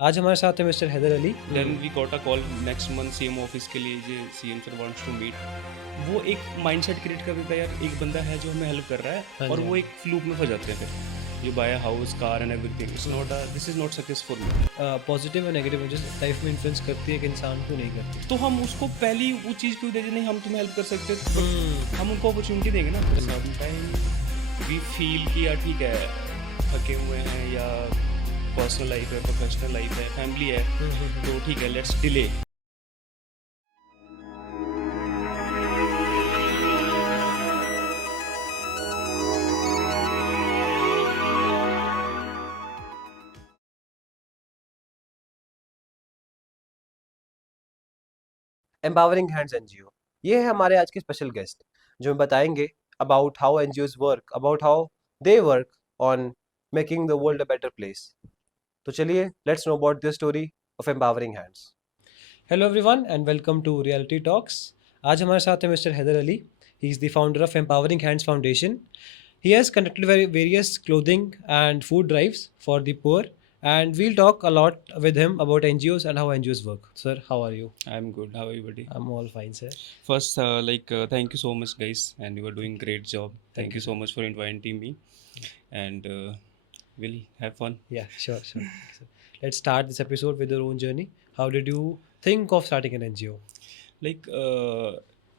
आज हमारे साथ है mister Haider Ali. Then we got a call next month CM office के लिए जो CM sir wants to meet. वो एक माइंडसेट क्रिएट कर देता है यार, एक बंदा है जो हमें हेल्प कर रहा हाँ है और जी, हाँ वो जी। एक फ्लूक में फंस जाते हैं। फिर you buy a house car and everything, it's not a this is not success for me. Positive और नेगेटिव वजह से लाइफ में इन्फ्लुएंस करती है, एक इंसान को नहीं करती। तो हम उसको पहली वो चीज़ क्यों दे दें, नहीं हम तुम्हें हेल्प कर सकते, बट हम्म। हम उनको अपॉर्चुनिटी देंगे ना। समटाइम वी फील कि यार ठीक है, थके हुए हैं, या पर्सनल लाइफ है, प्रोफेशनल लाइफ है, फैमिली है, तो ठीक है, let's delay. Empowering hands NGO, ये है हमारे आज के स्पेशल गेस्ट जो हमें बताएंगे about how NGOs work, about how they work on making the world a better place. तो चलिए, let's know about the story of Empowering Hands. Hello everyone and welcome to Reality Talks. आज हमारे साथ है mister Haider Ali. He is the founder of Empowering Hands Foundation. He has conducted various clothing and food drives for the poor, and we'll talk a lot with him about NGOs and how NGOs work. Sir, how are you? I am good, how are you buddy? I'm all fine, sir. First, thank you so much, guys, and you are doing great job. Thank Thank you, you so sir. much for inviting me, and we'll have fun. Yeah, sure, sure. Sir. Let's start this episode with your own journey. How did you think of starting an NGO? Like,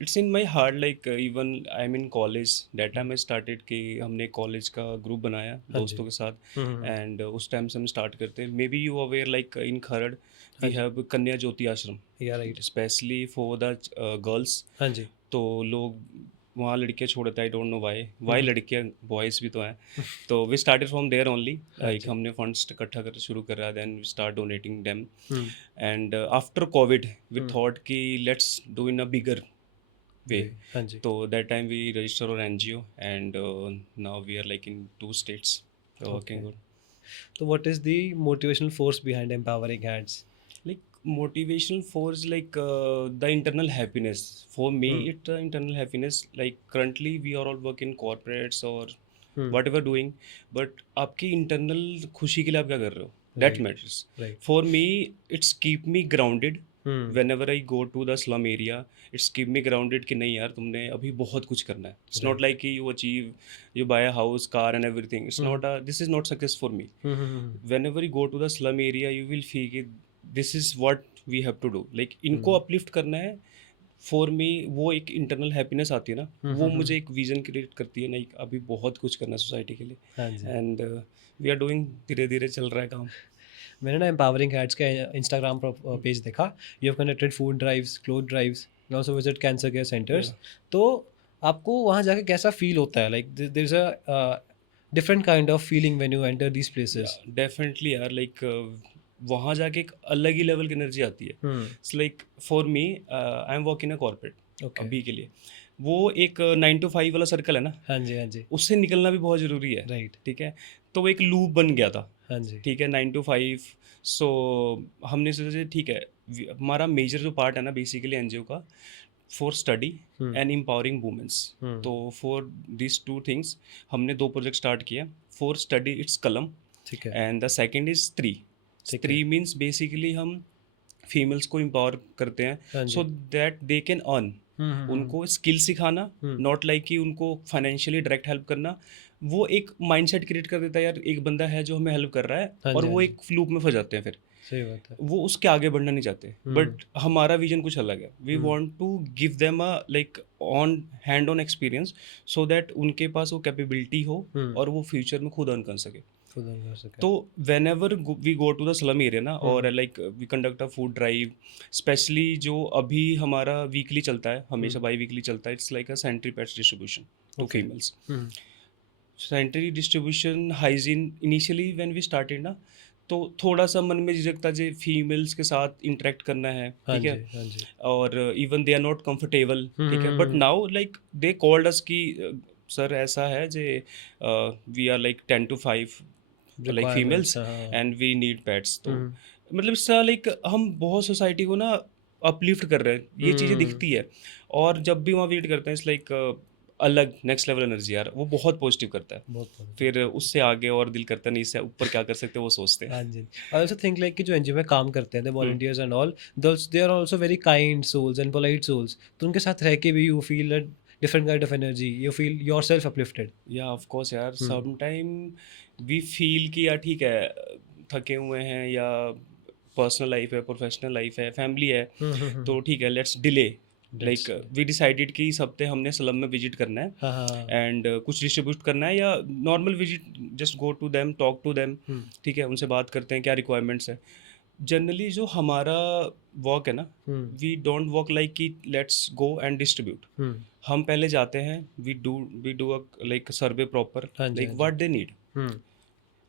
it's in my heart. Like, even I'm in college. That time I started कि हमने college का group बनाया हाँ जी। दोस्तों के साथ, हम्म। and उस time से हम start करते हैं. Maybe you aware, like in Kharad हाँ we ji. have Kanya Jyoti Ashram, Yeah, right. especially for the girls. हाँ जी। तो लोग वहाँ लड़कियाँ छोड़ देते हैं, I don't know why hmm. लड़कियाँ, बॉयज़ भी तो हैं। तो we started from there only, हाँ लाइक जी। हमने फंड्स इकट्ठा करना शुरू करा, then we start donating them, hmm. And after covid we hmm. Thought कि let's do in a bigger way. हाँ जी। तो दैट टाइम वी रजिस्टर और NGO, and now we are like in 2 states Okay. Working good. So, what is the motivational force behind empowering hands? Like motivational force, like the internal happiness. For me Hmm. it internal happiness. Like currently we are all work in corporates or Hmm. whatever doing, but आपकी internal खुशी के लिए आप क्या कर रहे हो, that Right. matters. Right. For me it's keep me grounded. Hmm. whenever I go to the slum area, it's keep me grounded कि नहीं यार, तुमने अभी बहुत कुछ करना है. It's not Right. like कि you achieve, you buy a house, car and everything. It's Hmm. not a, this is not success for me. Hmm. whenever you go to the slum area you will feel कि this is what we have to do, like इनको Hmm. Uplift करना है. For me वो एक internal happiness आती है ना, वो Hmm. मुझे एक विजन क्रिएट करती है, नहीं अभी बहुत कुछ करना है सोसाइटी के लिए. हाँ जी। एंड वी आर डूइंग, धीरे धीरे चल रहा है काम. मैंने ना एम्पावरिंग हैट्स का इंस्टाग्राम पेज देखा। You have conducted food drives, cloth drives, you also visit cancer care centres. या तो आपको वहाँ जाके कैसा फील होता है? Like there is a different kind of feeling when you enter these या प्लेसेस। डेफिनेटली यार, लाइक वहाँ जाके एक अलग ही लेवल की एनर्जी आती है. It's like for me, I am working in a corporate okay. अभी के लिए. वो एक 9 to 5 वाला सर्कल है ना, हाँ जी, हाँ जी। उससे निकलना भी बहुत ज़रूरी है. राइट। ठीक है, तो वो एक लूप बन गया था. हाँ जी। ठीक है, 9 to 5. सो हमने सोचा ठीक है, हमारा मेजर जो पार्ट है ना बेसिकली एनजीओ का, for study hmm. And empowering womens. Hmm. तो फॉर दिस टू थिंग्स हमने 2 प्रोजेक्ट स्टार्ट किए. फॉर स्टडी इट्स कलम, ठीक है। एंड द सेकेंड इज स्त्री. ठीक है। स्त्री मीन्स बेसिकली हम फीमेल्स को एम्पावर करते हैं हाँ सो जी। That they can earn. Hmm. उनको स्किल सिखाना, हम्म। नॉट लाइक कि उनको फाइनेंशियली डायरेक्ट हेल्प करना. वो एक माइंडसेट क्रिएट कर देता है यार, एक बंदा है जो हमें हेल्प कर रहा है, हाँ और जी, हाँ वो जी। एक फ्लूप में फंस जाते हैं. फिर सही बात है। वो उसके आगे बढ़ना नहीं चाहते. हम्म। बट हमारा विजन कुछ अलग है. We hmm. Want to give them a like on hand on experience, so that उनके पास वो कैपेबिलिटी हो हम्म। और वो फ्यूचर में खुद अर्न कर सके. खुद कर सके। तो whenever we go to the slum area ना, और hmm. Like we conduct a food drive, specially जो अभी हमारा वीकली चलता है, हमेशा बाई वीकली चलता है. It's like a sanitary pads distribution to okay. Females. Hmm. Sanitary distribution hygiene, initially when we started ना, तो थोड़ा सा मन में झिझकता जे फीमेल्स के साथ इंटरेक्ट करना है. हाँ ठीक जी, है, हाँ जी। और even they are not comfortable. ठीक है, but hmm. Now like they called us कि सर ऐसा है जे we are like 10 to 5 like requirements, females हाँ। And we need pets. तो हम्म। मतलब इसका लाइक हम बहुत सोसाइटी को ना अपलिफ्ट कर रहे हैं, ये चीज़ें हम्म। दिखती है. और जब भी वहाँ विजिट करते हैं, इट्स लाइक अलग नेक्स्ट लेवल एनर्जी यार, वो बहुत पॉजिटिव करता है। बहुत positive। फिर उससे आगे और दिल करता नहीं, इससे ऊपर क्या कर सकते हैं वो सोचते हैं। हाँ जी। आई ऑल्सो थिंक लाइक कि जो एनजीओ में काम करते हैं, the hmm, volunteers and all, they are also very kind souls and polite souls. तो उनके साथ रह के भी you feel a different kind of energy, you feel yourself uplifted. या ऑफ कोर्स यार, hmm some time we feel कि यार ठीक है, थके हुए हैं, या पर्सनल लाइफ है, प्रोफेशनल लाइफ है, फैमिली है, तो ठीक है, let's delay. Like that's we decided कि इस हफ्ते हमने स्लम में विजिट करना है, हाँ हाँ। एंड कुछ डिस्ट्रीब्यूट करना है, या normal visit, just go to them, talk to them. Hmm ठीक है, उनसे बात करते हैं क्या रिक्वायरमेंट्स है। जनरली जो हमारा वर्क है ना, hmm we don't work like कि let's go and distribute. Hmm हम पहले जाते हैं, we do a like survey proper, हाँ जी लाइक हाँ जी। What they need. हम्म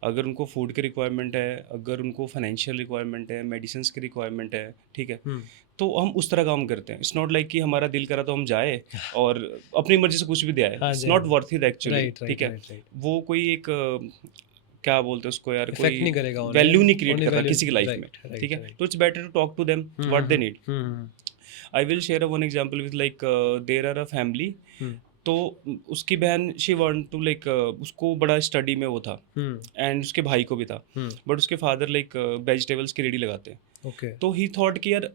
अगर उनको फूड की रिक्वायरमेंट है, अगर उनको फाइनेंशियल रिक्वायरमेंट है, मेडिसिन की रिक्वायरमेंट है, ठीक है, हम्म तो हम उस तरह काम करते हैं। इट्स नॉट लाइक कि हमारा दिल करा तो हम जाए और अपनी मर्जी से कुछ भी दे आए। हाँ इट्स जी हाँ नॉट जी। Worth it actually. राइट ठीक राइट है, राइट राइट। वो कोई एक क्या बोलते हैं उसको यार, इफेक्ट कोई नहीं करेगा वैल्यू उन्हें, नहीं क्रिएट उन्हें कर रहा वैल्यू। किसी की लाइफ में। राइट ठीक राइट है, राइट। तो it's better to talk to them what they need. Hmm I will share one example with like there are a family. Hmm तो उसकी बहन शी वांट टू लाइक, उसको बड़ा स्टडी में वो था, हम्म एंड उसके भाई को भी था, हम्म बट उसके फादर लाइक वेजिटेबल्स की रेडी लगाते हैं। ओके। तो ही थॉट कि यार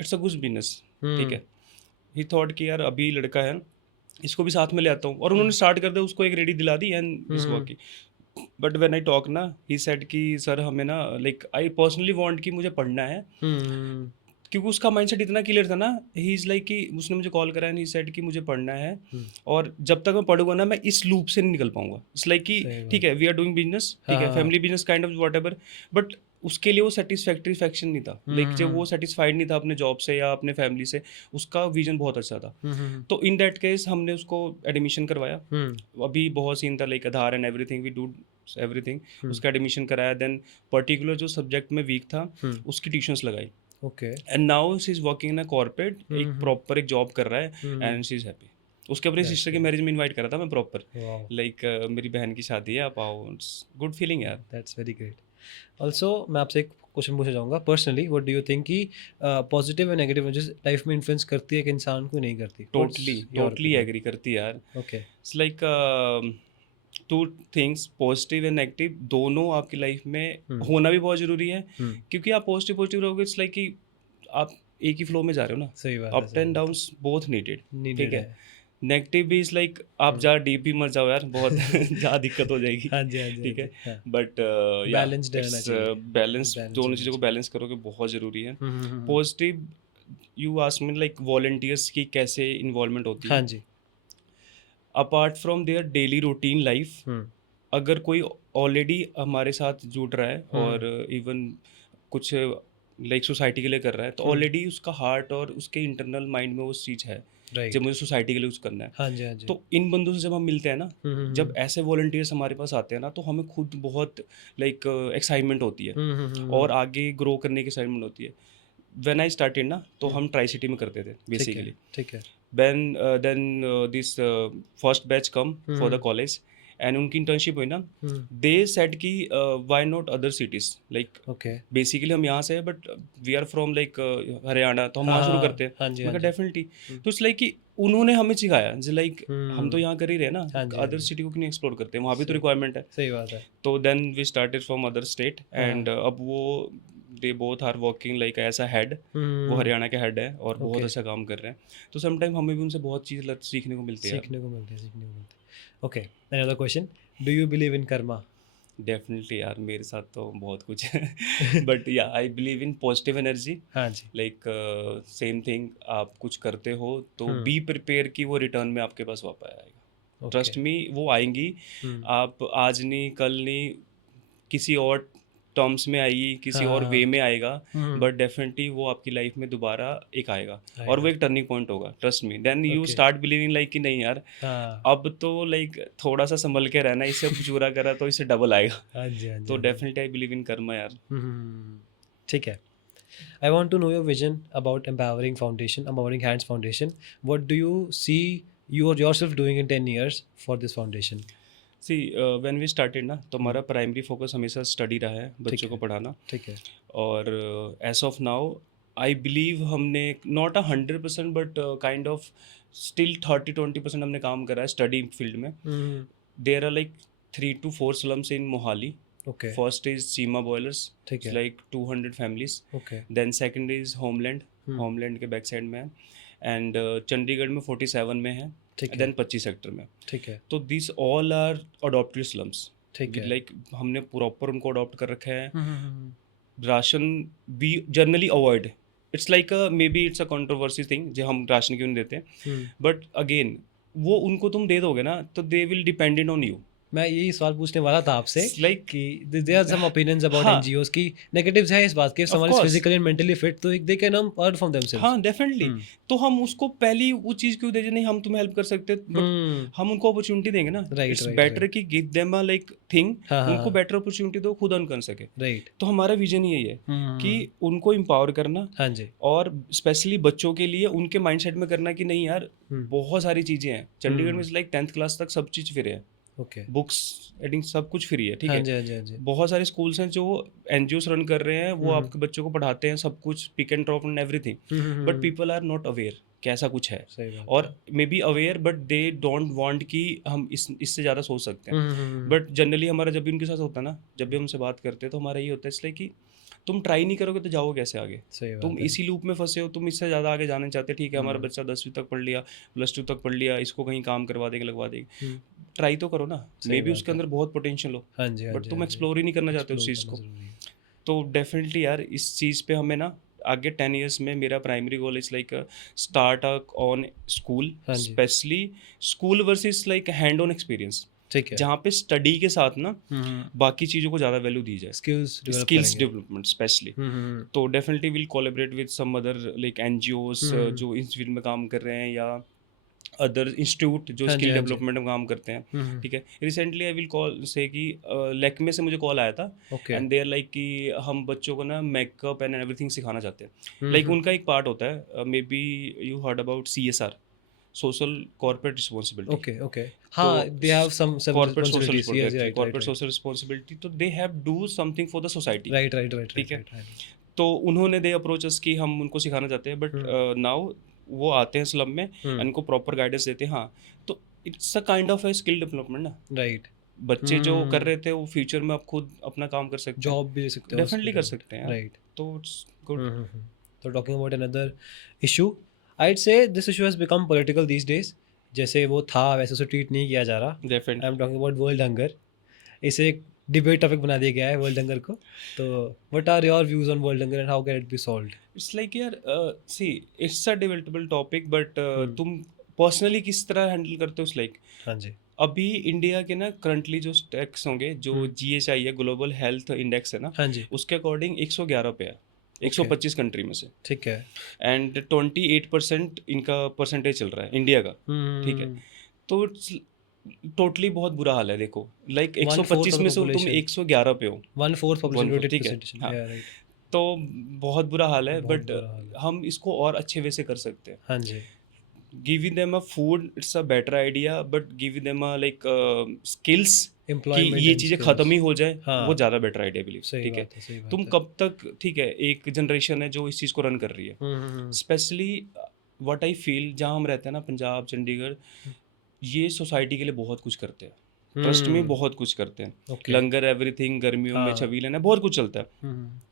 इट्स अ गुड बिजनेस। ठीक हम्म है, ही थॉट कि यार अभी लड़का है, इसको भी साथ में ले आता हूँ, और उन्होंने स्टार्ट कर दिया, उसको एक रेडी दिला दी and is hmm working. But when I talk ना, ही सेड कि सर हमें ना लाइक आई पर्सनली वांट कि मुझे पढ़ना है, हम्म क्योंकि उसका माइंडसेट इतना क्लियर था ना। ही इज़ लाइक कि उसने मुझे कॉल करा एंड ही सेड कि मुझे पढ़ना है, हम्म, और जब तक मैं पढ़ूंगा ना, मैं इस लूप से नहीं निकल पाऊंगा। इट्स लाइक कि सही ठीक बात। है, वी आर डूइंग बिजनेस, हाँ ठीक है, हाँ हाँ। Family business kind of what ever, but उसके लिए वो सेटिस्फैक्शन नहीं था। लाइक जब वो सेटिस्फाइड नहीं था अपने जॉब से या अपने फैमिली से, उसका विजन बहुत अच्छा था। तो इन दैट केस हमने उसको एडमिशन करवाया। अभी बहुत सीन था like Aadhaar and everything, we do everything. उसका एडमिशन कराया, देन पर्टिकुलर जो सब्जेक्ट में वीक था उसकी ट्यूशन्स लगाई, okay. And now she is working in a corporate, एक प्रॉपर एक जॉब कर रहा है, एंड शी इज हैप्पी। उसके अपनी दैट्स सिस्टर के ग्रेट। मैरिज में इनवाइट करा था मैं प्रॉपर, वाओ, लाइक मेरी बहन की शादी है, आप आओ। गुड फीलिंग यार। That's very great. ऑल्सो मैं आपसे एक क्वेश्चन पूछना चाहूँगा, personally what do you think कि positive and negative energy life में इन्फ्लुएंस करती है कि इंसान को नहीं करती? Totally your totally opinion? Agree करती है यार। Okay. It's like two things, positive and negative दोनों आपकी लाइफ में होना भी बहुत ज़रूरी है, क्योंकि आप पॉजिटिव पॉजिटिव रहोगे, इट्स लाइक कि आप एक ही फ्लो में जा रहे हो ना। सही बात है, अप सही एंड बात है। Downs both needed. ठीक नीडेड है, है। नेगेटिव भी इज लाइक आप जहाँ डीप भी मत जाओ यार, बहुत जहाँ दिक्कत हो जाएगी। हाँ जी हाँ जी हाँ ठीक जी। है, हाँ, बट या बैलेंस्ड रहना इट्स चाहिए। बैलेंस, बैलेंस दोनों रहना चीज़ों को चाहिए। बैलेंस करोगे बहुत ज़रूरी है। Hmm. Positive, you ask me like volunteers की कैसे इन्वॉल्वमेंट होती हाँ है। जी। Apart from their daily routine life, hmm अगर कोई ऑलरेडी हमारे साथ जुड़ रहा है हम्म और इवन कुछ लाइक सोसाइटी के लिए कर रहा है, तो ऑलरेडी उसका हार्ट और उसके इंटरनल माइंड में वो चीज़ है, जब राइट। मुझे सोसाइटी के लिए कुछ करना है। हाँ जी हाँ जी। तो इन बंदों से जब हम मिलते हैं ना, जब हम्म ऐसे वॉलंटियर्स हमारे पास आते हैं ना, तो हमें खुद बहुत लाइक एक्साइटमेंट होती है, और आगे ग्रो करने की एक्साइटमेंट होती है। व्हेन आई स्टार्टेड ना, तो हम ट्राई सिटी में करते थे ठीक है बेसिकली। ठीक है। then this first batch come for the college, and उनकी इंटर्नशिप हुई ना, दे सेड कि why not other cities, like okay. Basically हम यहाँ से है, but we are from like Haryana, तो हम वहाँ शुरू करते हैं। हाँ जी मैं हाँ कहा जी। डेफिनेटली। तो इट्स लाइक कि उन्होंने हमें सिखाया जी, लाइक हम तो हम्म, यहाँ कर ही रहे हैं हाँ ना, जी हाँ अदर जी। सिटी को क्यों नहीं एक्सप्लोर करते, वहाँ भी तो सही रिक्वायरमेंट है। सही बात है। तो then we started from other state, हाँ एंड अब वो they both are working like as a head. वो हरियाणा के हेड है और बहुत ओके। अच्छा काम कर रहे हैं। तो समटाइम हमें भी उनसे बहुत चीज़ सीखने को मिलती है यार। सीखने को मिलती है, सीखने को मिलती है। Okay, another question, do you believe in Karma? Definitely यार, मेरे साथ तो बहुत कुछ है, बट या आई बिलीव इन पॉजिटिव एनर्जी। हाँ जी। लाइक सेम थिंग, आप कुछ करते हो तो बी प्रिपेयर कि वो रिटर्न में आपके पास वापस आएगा। ओके। ट्रस्ट मी, वो आएंगी। आप आज नहीं, कल नहीं, किसी और टर्म्स में आएगी, किसी और वे में आएगा, बट डेफिनेटली वो आपकी लाइफ में दोबारा एक आएगा, और वो एक टर्निंग पॉइंट होगा। Trust me, then you Okay. Start believing like कि नहीं यार, हाँ अब तो लाइक थोड़ा सा संभल के रहना, इससे कुछ बुरा करा तो इससे डबल आएगा। हाँ जी हाँ जी। तो हाँ जी। Definitely I believe in karma यार। ठीक है। I want to know your vision about Empowering Foundation, Empowering Hands Foundation. What do you see yourself doing in 10 years for this foundation? See when we started ना, तो हमारा primary focus हमेशा study रहा है, बच्चों को पढ़ाना। ठीक है। और as of now I believe हमने not 100% but kind of still 30-20% हमने काम करा है स्टडी फील्ड में. There are like 3 to 4 slums in Mohali. Okay, First is Seema Boilers. ठीक It's है, like 200 families. Okay, Then second is Homeland. Homeland के back side में है. एंड चंडीगढ़ में 47 में है. ठीक है, देन 25 सेक्टर में. ठीक है, तो this all are adopted slums. ठीक है. लाइक हमने प्रॉपर उनको अडॉप्ट कर रखा है. Hmm, ration we generally avoid. It's like may be it's a controversy thing जो हम राशन क्यों नहीं देते. बट अगेन वो उनको तुम दे दोगे ना तो they will dependent on you. मैं यही सवाल पूछने वाला था आपसे लाइक कि there are some opinions about हाँ. एनजीओस की नेगेटिव्स है इस बात के, if Of someone is course. physically and mentally fit तो दे कैन अर्न फ्रॉम देमसेल्व्स. हाँ डेफिनेटली. हम्म. तो हम उसको पहली वो चीज़ क्यों दे नहीं हम तुम्हें हेल्प कर सकते बट हम उनको अपॉर्चुनिटी देंगे ना. Right, इट्स right, बेटर कि give them a like thing. हाँ, हाँ, उनको हाँ. बेटर अपॉर्चुनिटी दो खुद अर्न कर सके. राइट. तो हमारा विजन यही है कि उनको एम्पावर करना हाँ जी. और स्पेशली बच्चों के लिए उनके माइंडसेट में करना कि नहीं यार बहुत सारी चीज़ें हैं. चंडीगढ़ में लाइक 10th क्लास तक सब चीज़ फ्री है. ओके. बुक्स एडिंग सब कुछ फ्री है. ठीक हाँ है. जी, हाँ जी, हाँ जी. बहुत सारे स्कूल्स हैं जो एनजीओस रन कर रहे हैं. वो आपके बच्चों को पढ़ाते हैं सब कुछ pick and drop and everything. But people are not aware कि ऐसा कुछ है. सही बात. और may be aware but they don't want कि हम इससे ज़्यादा सोच सकते हैं. बट जनरली हमारा जब भी उनके साथ होता है ना, जब भी हमसे बात करते हैं तो हमारा ये होता है इसलिए कि तुम ट्राई नहीं करोगे तो जाओगे कैसे आगे. सही बात तुम है. इसी लूप में फंसे हो. तुम इससे ज़्यादा आगे जाना चाहते. ठीक है हमारा बच्चा 10वीं तक पढ़ लिया, +2 तक पढ़ लिया, इसको कहीं काम करवा देंगे लगवा देंगे. ट्राई तो करो ना. मे बी उसके अंदर बहुत पोटेंशियल हो हाँ जी, हाँ बट जी, तुम हाँ जी. एक्सप्लोर ही नहीं करना चाहते उस चीज़ को. तो डेफिनेटली यार इस चीज़ पे हमें ना आगे 10 years में मेरा primary goal is like start on school. हाँ जी. Specially school versus like hand on experience ठीक है. जहाँ पे स्टडी के साथ ना बाकी चीज़ों को ज़्यादा वैल्यू दी जाए. Skills development specially. तो definitely will collaborate with some other like NGOs जो इस फील्ड में काम कर रहे हैं या अदर इंस्टीट्यूट जो हाँ जी, स्किल हाँ जी. डेवलपमेंट में काम करते हैं. ठीक है. रिसेंटली आई विल कॉल से कि लेक्मे से मुझे कॉल आया था. Okay. And they are like कि हम बच्चों को ना मेकअप एंड एवरीथिंग सिखाना चाहते हैं. लाइक उनका एक पार्ट होता है may be you heard about CSR, social corporate responsibility. Okay, okay. हाँ, they have some corporate social responsibilities. Yes, right, corporate right, social responsibility. तो they have do something for the society. right, right, right, ठीक है. right, right. तो उन्होंने दे approaches कि हम उनको सिखाना चाहते हैं बट नाउ वो आते हैं स्लम में इनको प्रॉपर गाइडेंस देते हैं. हाँ तो it's a kind of a skill development ना. राइट. बच्चे जो कर रहे थे वो फ्यूचर में आप खुद अपना काम कर सकते हैं. जॉब भी ले सकते हो. डेफिनेटली कर सकते हैं. राइट. तो it's good. So talking about another issue, I'd say this issue has become political these days. जैसे वो था वैसे उसे ट्रीट नहीं किया जा रहा. Definitely. I am talking about world hunger. इसे एक डिबेट टॉपिक बना दिया गया है वर्ल्ड हंगर को. तो what are your views on world hunger and how can it be solved? It's like यार see it's a debatable topic but तुम पर्सनली किस तरह हैंडल करते हो. लाइक हाँ जी. अभी इंडिया के ना करंटली जो टैक्स होंगे जो GHI है ग्लोबल हेल्थ इंडेक्स है ना हाँ जी. उसके अकॉर्डिंग 111 पे है 125 कंट्री में से. ठीक है. एंड 28% इनका परसेंटेज चल रहा है इंडिया का. ठीक है. तो टोटली बहुत बुरा हाल है. देखो लाइक 125 में से तुम 111 पे हो. 1/4 population. ठीक है. percentage. हाँ. Yeah, right. तो बहुत बुरा हाल है बहुत बट बुरा हाल है. हम इसको और अच्छे वे से कर सकते हैं. हाँ जी. Giving them a food it's a better idea but giving them a like skills कि Employment ये and चीज़ें skills. ख़त्म ही हो जाए हाँ. वो ज़्यादा बेटर आइडिया बिलीव. सही ठीक है. बात है, सही बात तुम है. कब तक. ठीक है एक जनरेशन है जो इस चीज़ को रन कर रही है. स्पेशली व्हाट आई फील जहाँ हम रहते हैं ना पंजाब चंडीगढ़ ये सोसाइटी के लिए बहुत कुछ करते हैं. ट्रस्ट में बहुत कुछ करते हैं. Okay. लंगर एवरीथिंग गर्मियों में हाँ. छबील है ना बहुत कुछ चलता है.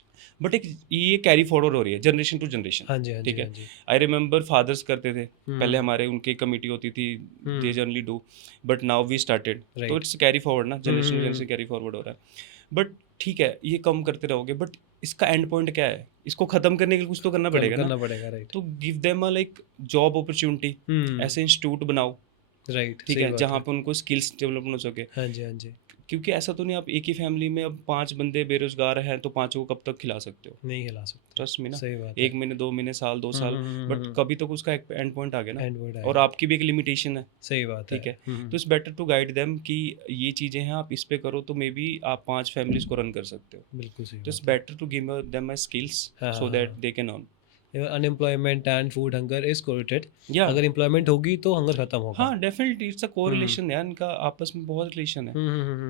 बट एक ये कैरी फॉरवर्ड हो रही है जनरेशन टू जनरेशन. हाँ जी, हाँ जी, ठीक है. हाँ जी. आई रिमेंबर फादर्स करते थे पहले हमारे उनकी कमिटी होती थी they generally do but now we started. तो Right. इट्स कैरी फॉरवर्ड ना generation to generation carry forward हो रहा है. बट ठीक है ये कम करते रहोगे बट इसका एंड पॉइंट क्या है. इसको खत्म करने के लिए कुछ तो करना पड़ेगा ना. करना पड़ेगा. राइट. तो give them a like job opportunity. ऐसे इंस्टीट्यूट बनाओ. राइट. ठीक है जहाँ पे उनको स्किल्स डेवलपमेंट हो सके. हाँ जी, हाँ जी. क्योंकि ऐसा तो नहीं आप एक ही फैमिली में अब 5 बंदे बेरोजगार हैं तो 5 को कब तक खिला सकते हो. नहीं हिला सकते. ट्रस्ट में ना. सही बात है. 1 महीने 2 महीने साल 2 साल बट कभी तो उसका एक एंड पॉइंट आ गया ना. End word और आएगा. आपकी भी एक लिमिटेशन है. सही बात है. ठीक है. तो it's better to guide them कि ये चीज़ें हैं आप इस पे करो तो मे बी आप 5 फैमिलीज को रन कर सकते हो. बिल्कुल सही तो इट्स बात है. Better to give them my skills हाँ, सो हाँ, दैट हाँ. They can earn. Unemployment and food hunger is correlated. या अगर एम्प्लॉयमेंट होगी तो हंगर खत्म होगा. हाँ डेफिनेटली इट्स अ कोरिलेशन है. इनका आपस में बहुत रिलेशन है.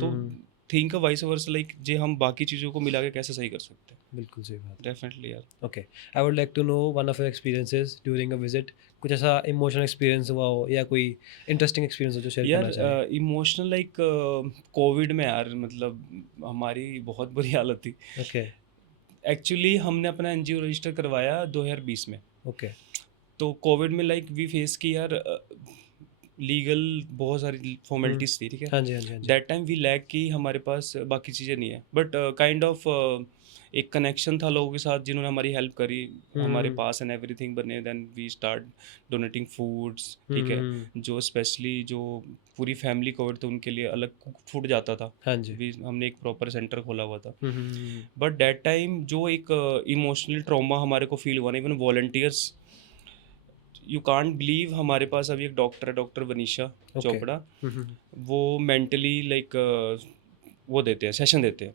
तो थिंक वाइस वर्सा, लाइक जे हम बाकी चीज़ों को मिला के कैसे सही कर सकते हैं। बिल्कुल सही बात। डेफिनेटली यार। Okay, I would like to know one of your experiences during a visit. कुछ ऐसा इमोशनल एक्सपीरियंस हुआ हो या कोई इंटरेस्टिंग एक्सपीरियंस हो जो शेयर यार करना चाहें? इमोशनल लाइक कोविड में यार, मतलब हमारी बहुत बुरी हालत थी। ओके, एक्चुअली हमने अपना एनजीओ रजिस्टर करवाया 2020 में। ओके। तो कोविड में लाइक वी फेस की यार लीगल बहुत सारी हुँ। फॉर्मेलिटीज थी, ठीक है। हाँ जी, हाँ जी, हाँ जी। दैट टाइम वी लैक कि हमारे पास बाकी चीज़ें नहीं है, बट काइंड ऑफ एक कनेक्शन था लोगों के साथ जिन्होंने हमारी हेल्प करी, हमारे हुँ, पास एंड एवरीथिंग बने। Then we start donating foods, हुँ, ठीक हुँ, है। हुँ। जो स्पेशली जो पूरी फैमिली कोविड थे उनके लिए अलग फूड जाता था। हाँ जी। हमने एक प्रॉपर सेंटर खोला हुआ था। हुँ, हुँ, हुँ, हुँ। बट दैट टाइम जो एक इमोशनल ट्रॉमा हमारे को फील हुआ ना, even volunteers, you can't believe, हमारे पास अभी एक डॉक्टर है, डॉक्टर वनीशा ओके। चोपड़ा। हुँ, हुँ, हुँ। वो मेंटली लाइक वो देते हैं, सेशन देते हैं।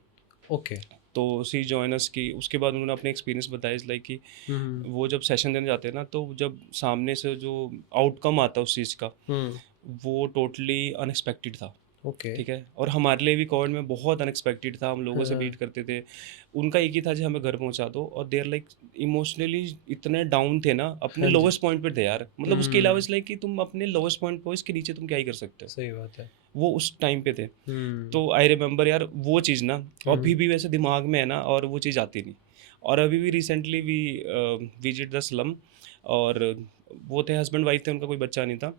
ओके। तो सी जॉइनस की उसके बाद उन्होंने अपने एक्सपीरियंस बताया, इस लाइक कि हुँ, हुँ, वो जब सेशन देने जाते हैं ना, तो जब सामने से जो आउटकम आता है उस चीज़ का, हुँ। वो टोटली अनएक्सपेक्टेड था। ओके। ठीक है, और हमारे लिए भी कोविड में बहुत अनएक्सपेक्टेड था। हम लोगों हाँ, से वेट हाँ। करते थे, उनका एक ही था जी हमें घर पहुंचा दो, और देर लाइक इमोशनली इतने डाउन थे ना, अपने हाँ जी। लोवेस्ट पॉइंट पे थे यार। मतलब उसके अलावा हुँ, इस लाइक कि तुम अपने लोवेस्ट पॉइंट पे हो, इसके नीचे तुम क्या ही कर सकते हो। सही बात है। वो उस टाइम पे थे। हुँ, तो आई रिमेंबर यार वो चीज़ ना अभी हुँ, भी वैसे दिमाग में है ना, और वो चीज़ आती नहीं। और अभी भी recently we visit the slum, और वो थे हस्बैंड वाइफ थे, उनका कोई बच्चा नहीं था।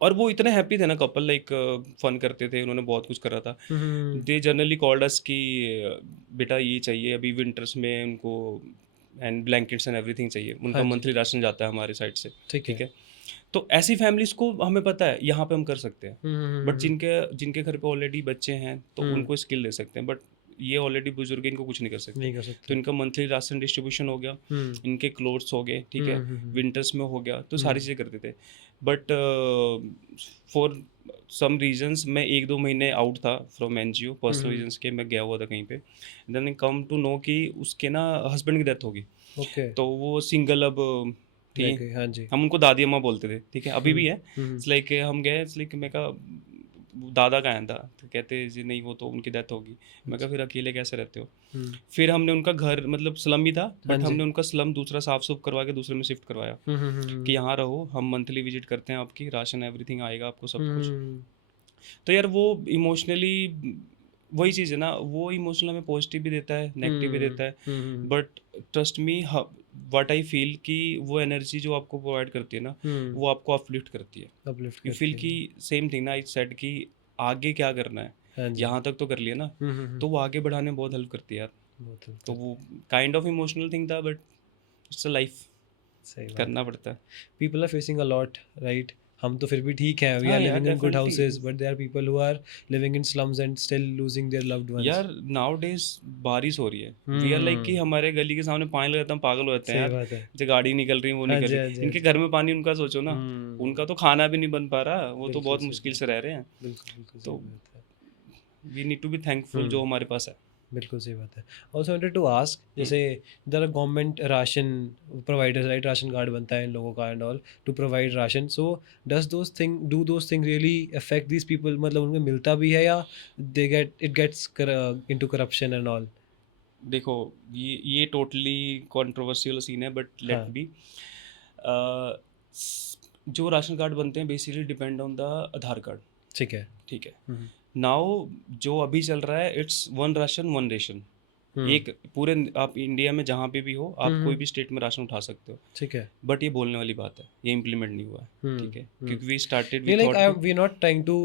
और वो इतने हैप्पी थे ना, कपल लाइक फन करते थे, उन्होंने बहुत कुछ करा था। हुँ, हुँ, दे जनरली कॉल्ड अस कि बेटा ये चाहिए अभी विंटर्स में उनको, एंड ब्लैंकेट्स एंड एवरीथिंग चाहिए। उनका हाँ जी, मंथली राशन जाता है हमारे साइड से, ठीक ठीक है। है। तो ऐसी फैमिलीज़ को हमें पता है यहाँ पे हम कर सकते हैं। हुँ, हुँ, हुँ, बट हुँ, जिनके जिनके घर पे ऑलरेडी बच्चे हैं तो हुँ, उनको स्किल दे सकते हैं। बट ये ऑलरेडी बुजुर्ग हैं, इनको कुछ नहीं कर सकते। नहीं कर तो सकते। इनका मंथली राशन डिस्ट्रीब्यूशन हो गया, हुँ, इनके क्लोथ्स हो गए, ठीक हुँ, है। हुँ, हुँ, विंटर्स में हो गया, तो सारी हुँ, चीज़ें करते थे। बट फॉर सम रीजंस मैं 1-2 महीने आउट था from NGO, hmm, personal hmm, reasons के, मैं गया हुआ था कहीं पे। देन कम टू नो कि उसके ना हस्बैंड की डेथ हो गई। ओके, तो वो सिंगल अब थी। रह गई, हाँ जी। हम उनको दादी अम्मा बोलते थे, ठीक है, अभी हुँ, भी है। हुँ, इट्स लाइक हम गए, इट्स लाइक मैं कहा दादा कहाँ है था, तो कहते जी नहीं वो तो उनकी डेथ होगी। मैं कहा अच्छा, फिर अकेले कैसे रहते हो। हुँ, फिर हमने उनका घर, मतलब स्लम ही था, हाँ बट जी। हमने उनका स्लम दूसरा साफ सुफ करवा के दूसरे में शिफ्ट करवाया हुँ, हुँ, हुँ, कि हुँ, यहाँ रहो, हम मंथली विजिट करते हैं, आपकी राशन एवरीथिंग आएगा आपको सब कुछ। हुँ, तो यार वो इमोशनली वही चीज़ है ना, वो इमोशनल हमें पॉजिटिव भी देता है, नेगेटिव भी हुँ, देता है। हुँ, हुँ, but trust me, what I feel कि वो एनर्जी जो आपको प्रोवाइड करती है ना, हुँ, वो आपको अपलिफ्ट करती है। अपलिफ्ट यू फील करती कि है। सेम थिंग ना, आई सेड कि आगे क्या करना है, हाँ जी। यहाँ तक तो कर लिया ना, हुँ, हुँ, हुँ, तो वो आगे बढ़ाने में बहुत हेल्प करती है यार। बहुत हेल्प तो करती वो काइंड ऑफ इमोशनल थिंग था, बट इट्स अ लाइफ, सही बात करना है। पड़ता है। People are facing a lot, right? हम तो फिर भी ठीक हैं, वी आर हाँ यार, living in good definitely. Houses, but there are people who are living in slums and still losing their loved ones. यार नाउ डेज बारिश हो रही है, वी आर लाइक कि हुँ, हमारे गली के सामने पानी लग जाता है, हम पागल हो जाते हैं सही यार। बात है। जो गाड़ी निकल रही है वो हाँ निकल जी, रही हाँ है, जी, हाँ इनके जी। घर में पानी, उनका सोचो ना। हुँ, उनका तो खाना भी नहीं बन पा रहा, वो तो बिल्कुल बहुत सही मुश्किल बात से रह रहे हैं। बिल्कुल, बिल्कुल सही तो बात है। We need to be thankful जो हुँ। हमारे पास है। बिल्कुल सही बात है। Also wanted to ask, hmm, जैसे there are government ration providers, right? Ration card बनता है इन लोगों का and all to provide ration. So do those thing really affect these people? मतलब उनको मिलता भी है या they get it gets into corruption and all? देखो ये टोटली कंट्रोवर्शियल सीन है, बट लेट हाँ, बी। जो राशन कार्ड बनते हैं basically depend on the Aadhaar card, ठीक है। ठीक है। हुँ, नाउ जो अभी चल रहा है, it's one ration one ration. हुँ, एक पूरे आप इंडिया में जहाँ पे भी हो, हुँ, आप कोई हुँ, भी स्टेट में राशन उठा सकते हो। ठीक है। बट ये बोलने वाली बात है, ये इम्प्लीमेंट नहीं हुआ है, हुँ, ठीक है, हुँ। क्योंकि वी स्टार्टेड वी नहीं, लाइक थॉट आई कि we are not trying to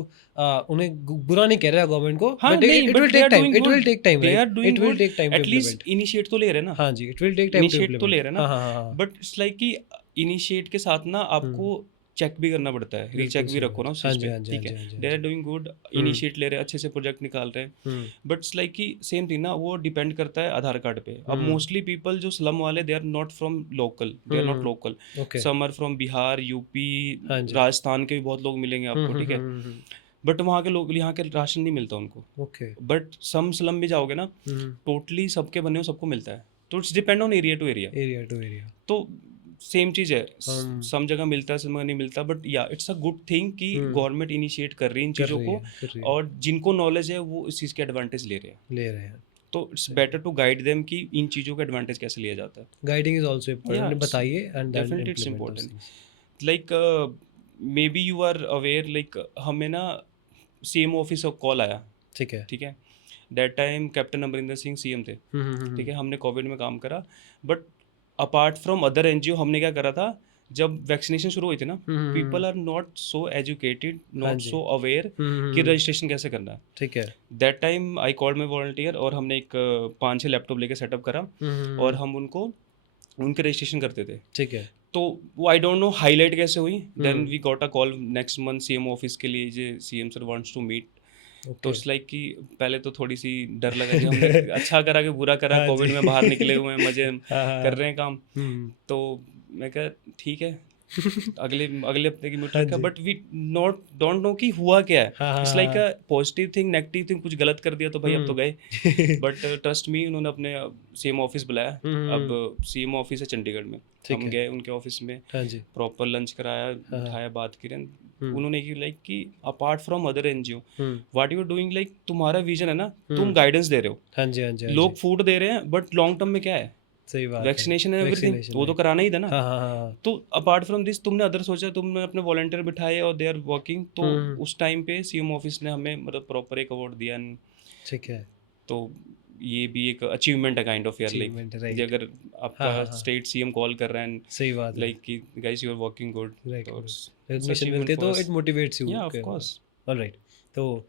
उन्हें बुरा नहीं कह रहे हैं गवर्नमेंट को, हाँ बट नहीं, it but will they take are time, doing it will good, take time, they are right? Doing it will good. Take time to at least implement. Initiate तो ले रहे हैं ना, हाँ जी, it will take time to initiate तो implement. ले रहे हैं हाँ, ना। हाँ, हाँ, हाँ। बट इट्स लाइक कि इनिशिएट के साथ ना हुँ, आपको चेक भी करना पड़ता है, बिल्कुल रीचेक भी सही रखो बात ना है। उस हाँ चीज़ जी, पे, हाँ जी, हाँ ठीक जी, है। हाँ जी, हाँ दे आर जी। डूइंग गुड, हुँ, इनिशिएट ले रहे हैं, अच्छे से प्रोजेक्ट निकाल रहे हैं। हुँ, बट इट्स लाइक कि सेम थिंग ना, वो डिपेंड करता है आधार कार्ड पे। अब हुँ, मोस्टली पीपल जो स्लम वाले, they are not from local, they are not hmm, local. Okay, some are from Bihar, UP, हाँ जी। राजस्थान के भी बहुत लोग मिलेंगे हुँ, आपको, हुँ, ठीक हुँ, है। हुँ, हुँ, बट वहाँ के लोग, यहाँ के राशन नहीं मिलता उनको। ओके, बट सम स्लम भी जाओगे ना, हुँ, टोटली सबके बने हो, सबको मिलता है। तो it's depend on area to area. Area to area. तो सेम चीज़ है, हम सम जगह मिलता है, सम जगह नहीं मिलता, बट या इट्स अ गुड थिंग कि गवर्नमेंट इनिशिएट कर रही है इन कर चीज़ों रही को, है कर रही है और जिनको नॉलेज है वो इस चीज़ के एडवांटेज ले रहे हैं। ले रहे हैं तो it's better to guide them कि इन चीज़ों का एडवांटेज कैसे लिया जाता है। गाइडिंग इज आल्सो या इम्पोर्टेंट इट्स बताइए and then definitely it's implement those important. Things like may be you are aware, like हमें ना सीएम ऑफिस का कॉल आया, ठीक है ठीक है। That time captain Amarinder Singh CM थे, ठीक है। हमने कोविड में काम करा, but apart from other NGO हमने क्या करा था, जब वैक्सीनेशन शुरू हुई थी ना, people are not so educated, हाँ नॉट जी सो अवेयर कि रजिस्ट्रेशन कैसे करना है। ठीक है that time I called my volunteer, और हमने एक 5-6 लैपटॉप लेके सेटअप करा, और हम उनको उनके रजिस्ट्रेशन करते थे। ठीक है तो वो आई डोंट नो हाईलाइट कैसे हुई, then we got a call next month CM office के लिए, जे CM sir wants to meet. तो ओके इट्स लाइक कि पहले तो थोड़ी सी डर लगा कि हमने अच्छा करा कि बुरा करा, हाँ कोविड जी में बाहर निकले हुए हैं, मजे हाँ हाँ कर रहे हैं काम। हम्म तो मैं कहा ठीक है, अगले अगले हफ्ते की मीट हाँ रखा, जी but we not don't know कि हुआ क्या है। हाँ हाँ इट्स लाइक हाँ a positive thing, negative thing, कुछ गलत कर दिया तो भाई अब तो गए। बट ट्रस्ट मी, उन्होंने अपने सीएम ऑफिस बुलाया। अब सीएम ऑफिस है चंडीगढ़ में, ठीक हम है गए उनके ऑफिस में, हाँ जी प्रॉपर लंच कराया, हाँ हाँ उठाया, बात करें। हम्म उन्होंने की लाइक कि apart from other NGO, hmm what you doing, like तुम्हारा विजन है ना, तुम हम्म गाइडेंस दे रहे हो, हाँ जी हाँ जी हाँ लोग जी फूड दे रहे हैं, बट लॉन्ग टर्म में क्या है, सही बात है वैक्सीनेशन एंड एवरीथिंग, वैक्सीनेशन वो तो राइट कराना ही था ना। हाँ हाँ हाँ हाँ तो अपार्ट फ्रॉम दिस तुमने अदर सोचा, तुमने अपने वॉलंटियर बिठाए और दे आर वर्किंग। तो हम्म उस टाइम पे सीएम ऑफिस ने हमें मतलब प्रॉपर एक अवार्ड दिया, and ठीक है तो ये भी एक अचीवमेंट है काइंड ऑफ यार, लाइक अचीवमेंट कि राइट अगर हाँ आपका हाँ हाँ स्टेट सीएम कॉल कर रहा है, एंड सही बात है लाइक कि guys you are working good, right तो इट्स रिकॉग्निशन अचीवमेंट मिलते फॉर तो अस। इट मोटिवेट्स यू या ऑफ कोर्स, ऑलराइट तो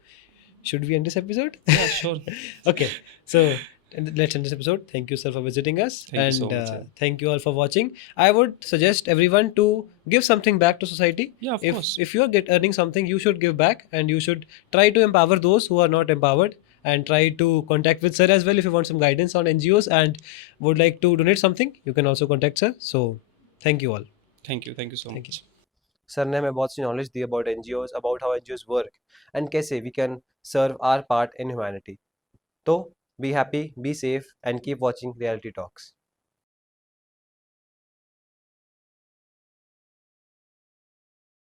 should we end this episode या sure. okay so let's end this episode. Thank you sir for visiting us thank you so and much. thank you all for watching. I would suggest everyone to give something back to society. या of course, If you are earning something, you should give back and you should try to empower those who are not empowered, and try to contact with sir as well if you want some guidance on NGOs and would like to donate something. You can also contact sir. So thank you all. Thank you so Thank you. Much. सर ने हमें बहुत सी knowledge दी about NGOs, about how NGOs work and कैसे we can serve our part in humanity. तो be happy, be safe and keep watching Reality talks.